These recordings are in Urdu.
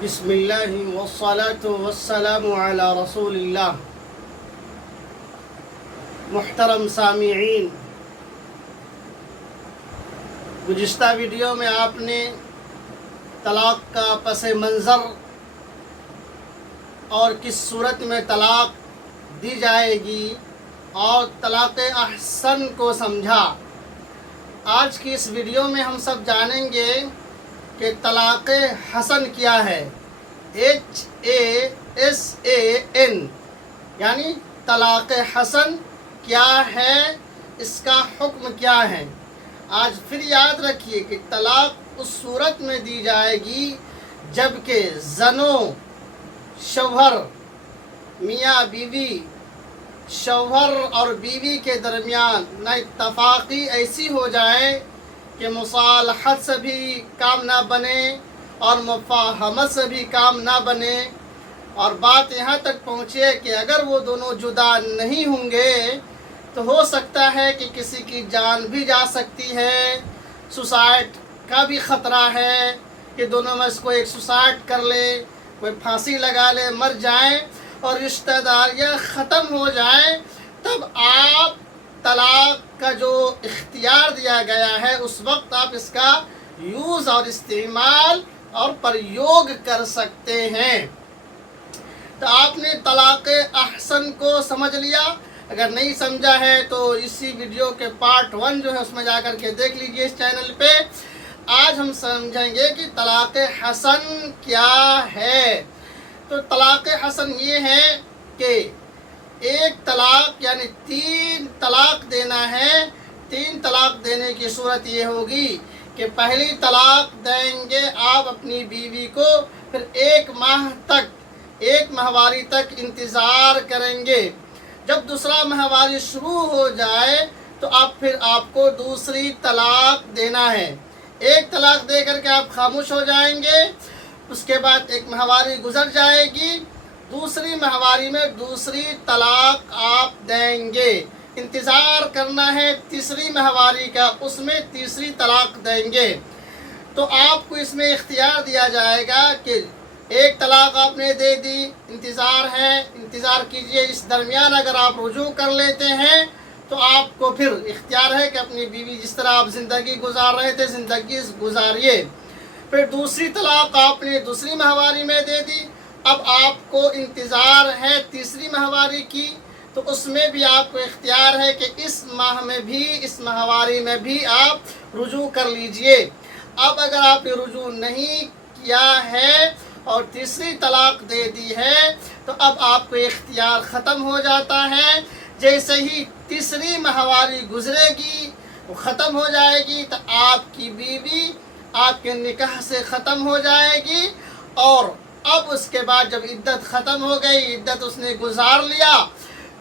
بسم اللہ والصلاة والسلام علی رسول اللہ۔ محترم سامعین، گزشتہ ویڈیو میں آپ نے طلاق کا پس منظر اور کس صورت میں طلاق دی جائے گی اور طلاق احسن کو سمجھا۔ آج کی اس ویڈیو میں ہم سب جانیں گے کہ طلاق حسن کیا ہے، HASAN، یعنی طلاق حسن کیا ہے، اس کا حکم کیا ہے۔ آج پھر یاد رکھیے کہ طلاق اس صورت میں دی جائے گی جبکہ زنوں، شوہر، میاں بیوی، شوہر اور بیوی کے درمیان نہ اتفاقی ایسی ہو جائے کہ مصالحت سے بھی کام نہ بنے اور مفاہمت سے بھی کام نہ بنے، اور بات یہاں تک پہنچے کہ اگر وہ دونوں جدا نہیں ہوں گے تو ہو سکتا ہے کہ کسی کی جان بھی جا سکتی ہے، سوسائڈ کا بھی خطرہ ہے کہ دونوں میں سے کوئی ایک سوسائڈ کر لے، کوئی پھانسی لگا لے، مر جائیں اور رشتہ داریاں ختم ہو جائیں۔ تب آپ طلاق کا جو اختیار دیا گیا ہے اس وقت آپ اس کا یوز اور استعمال اور پریوگ کر سکتے ہیں۔ تو آپ نے طلاق احسن کو سمجھ لیا؟ اگر نہیں سمجھا ہے تو اسی ویڈیو کے پارٹ 1 جو ہے اس میں جا کر کے دیکھ لیجئے اس چینل پہ۔ آج ہم سمجھیں گے کہ طلاق حسن کیا ہے۔ تو طلاق حسن یہ ہے کہ ایک طلاق یعنی 3 طلاق دینا ہے۔ 3 طلاق دینے کی صورت یہ ہوگی کہ پہلی طلاق دیں گے آپ اپنی بیوی کو، پھر 1 ماہ تک، 1 ماہواری تک انتظار کریں گے۔ جب دوسرا ماہواری شروع ہو جائے تو پھر آپ کو دوسری طلاق دینا ہے۔ 1 طلاق دے کر کے آپ خاموش ہو جائیں گے، اس کے بعد 1 ماہواری گزر جائے گی، دوسری ماہواری میں دوسری طلاق آپ دیں گے، انتظار کرنا ہے تیسری ماہواری کا، اس میں تیسری طلاق دیں گے۔ تو آپ کو اس میں اختیار دیا جائے گا کہ 1 طلاق آپ نے دے دی، انتظار ہے، انتظار کیجئے، اس درمیان اگر آپ رجوع کر لیتے ہیں تو آپ کو پھر اختیار ہے کہ اپنی بیوی جس طرح آپ زندگی گزار رہے تھے زندگی گزاریے۔ پھر دوسری طلاق آپ نے دوسری ماہواری میں دے دی، اب آپ کو انتظار ہے تیسری ماہواری کی، تو اس میں بھی آپ کو اختیار ہے کہ اس ماہ میں بھی، اس ماہواری میں بھی آپ رجوع کر لیجئے۔ اب اگر آپ نے رجوع نہیں کیا ہے اور تیسری طلاق دے دی ہے تو اب آپ کو اختیار ختم ہو جاتا ہے۔ جیسے ہی تیسری ماہواری گزرے گی، وہ ختم ہو جائے گی، تو آپ کی بیوی آپ کے نکاح سے ختم ہو جائے گی، اور اب اس کے بعد جب عدت ختم ہو گئی، عدت اس نے گزار لیا،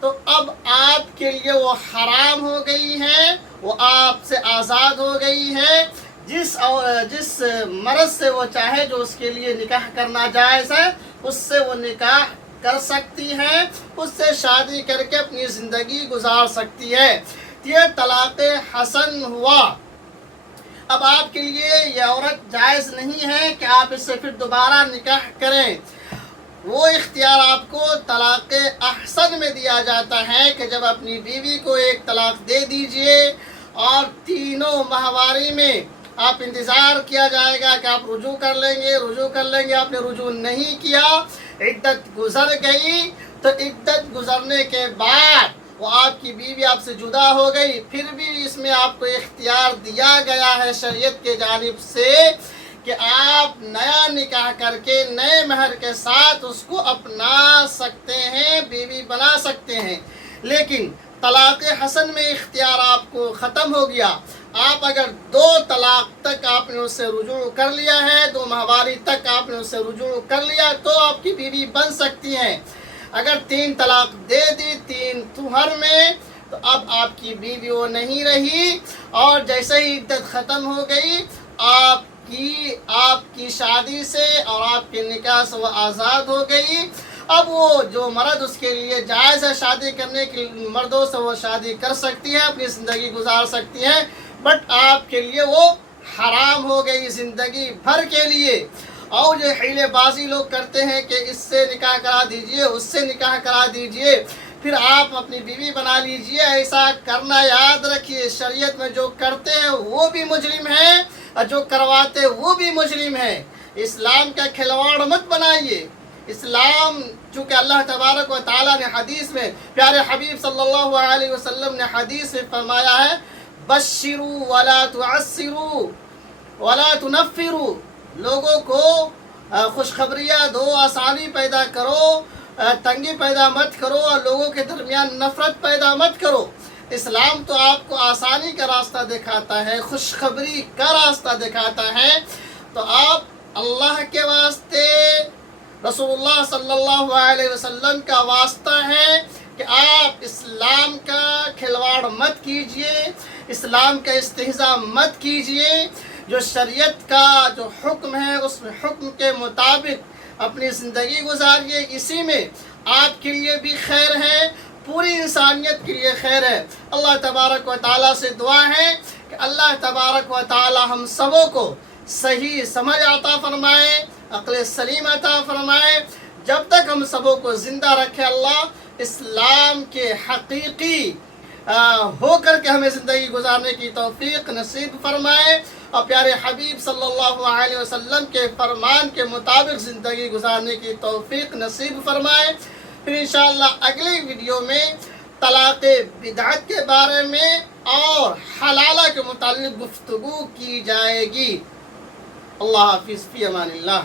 تو اب آپ کے لیے وہ حرام ہو گئی ہے، وہ آپ سے آزاد ہو گئی ہے۔ جس مرد سے وہ چاہے جو اس کے لیے نکاح کرنا جائز ہے، اس سے وہ نکاح کر سکتی ہے، اس سے شادی کر کے اپنی زندگی گزار سکتی ہے۔ یہ طلاق حسن ہوا۔ اب آپ کے لیے یہ عورت جائز نہیں ہے کہ آپ اس سے پھر دوبارہ نکاح کریں۔ وہ اختیار آپ کو طلاق احسن میں دیا جاتا ہے کہ جب اپنی بیوی کو 1 طلاق دے دیجئے اور تینوں ماہواری میں آپ انتظار کیا جائے گا کہ آپ رجوع کر لیں گے، رجوع کر لیں گے، آپ نے رجوع نہیں کیا، عدت گزر گئی، تو عدت گزرنے کے بعد وہ آپ کی بیوی آپ سے جدا ہو گئی، پھر بھی اس میں آپ کو اختیار دیا گیا ہے شریعت کے جانب سے کہ آپ نیا نکاح کر کے نئے مہر کے ساتھ اس کو اپنا سکتے ہیں، بیوی بنا سکتے ہیں۔ لیکن طلاق حسن میں اختیار آپ کو ختم ہو گیا۔ آپ اگر 2 طلاق تک آپ نے اس سے رجوع کر لیا ہے، 2 ماہواری تک آپ نے اس سے رجوع کر لیا تو آپ کی بیوی بن سکتی ہیں۔ اگر 3 طلاق دے دی 3 تہر میں تو اب آپ کی بیوی وہ نہیں رہی، اور جیسے ہی عدت ختم ہو گئی آپ کی شادی سے اور آپ کے نکاح سے وہ آزاد ہو گئی۔ اب وہ جو مرد اس کے لیے جائز ہے شادی کرنے کے، مردوں سے وہ شادی کر سکتی ہے، اپنی زندگی گزار سکتی ہے، بٹ آپ کے لیے وہ حرام ہو گئی زندگی بھر کے لیے۔ اور جو حیلے بازی لوگ کرتے ہیں کہ اس سے نکاح کرا دیجئے، اس سے نکاح کرا دیجئے، پھر آپ اپنی بیوی بنا لیجئے، ایسا کرنا یاد رکھیے شریعت میں جو کرتے ہیں وہ بھی مجرم ہیں اور جو کرواتے ہیں وہ بھی مجرم ہیں۔ اسلام کا کھلواڑ مت بنائیے۔ اسلام چونکہ اللہ تبارک و تعالیٰ نے حدیث میں، پیارے حبیب صلی اللہ علیہ وسلم نے حدیث میں فرمایا ہے، بشروا ولا تعسروا ولا تنفروا، لوگوں کو خوشخبریاں دو، آسانی پیدا کرو، تنگی پیدا مت کرو اور لوگوں کے درمیان نفرت پیدا مت کرو۔ اسلام تو آپ کو آسانی کا راستہ دکھاتا ہے، خوشخبری کا راستہ دکھاتا ہے، تو آپ اللہ کے واسطے، رسول اللہ صلی اللہ علیہ وسلم کا واسطہ ہے کہ آپ اسلام کا کھلواڑ مت کیجئے، اسلام کا استہزاء مت کیجئے، جو شریعت کا جو حکم ہے اس حکم کے مطابق اپنی زندگی گزاریے، اسی میں آپ کے لیے بھی خیر ہے، پوری انسانیت کے لیے خیر ہے۔ اللہ تبارک و تعالیٰ سے دعا ہے کہ اللہ تبارک و تعالیٰ ہم سبوں کو صحیح سمجھ عطا فرمائے، عقل سلیم عطا فرمائے۔ جب تک ہم سبوں کو زندہ رکھے اللہ اسلام کے حقیقی ہو کر کے ہمیں زندگی گزارنے کی توفیق نصیب فرمائے، اور پیارے حبیب صلی اللہ علیہ وسلم کے فرمان کے مطابق زندگی گزارنے کی توفیق نصیب فرمائے۔ پھر انشاءاللہ اگلی ویڈیو میں طلاق بدعت کے بارے میں اور حلالہ کے متعلق گفتگو کی جائے گی۔ اللہ حافظ، فی امان اللہ۔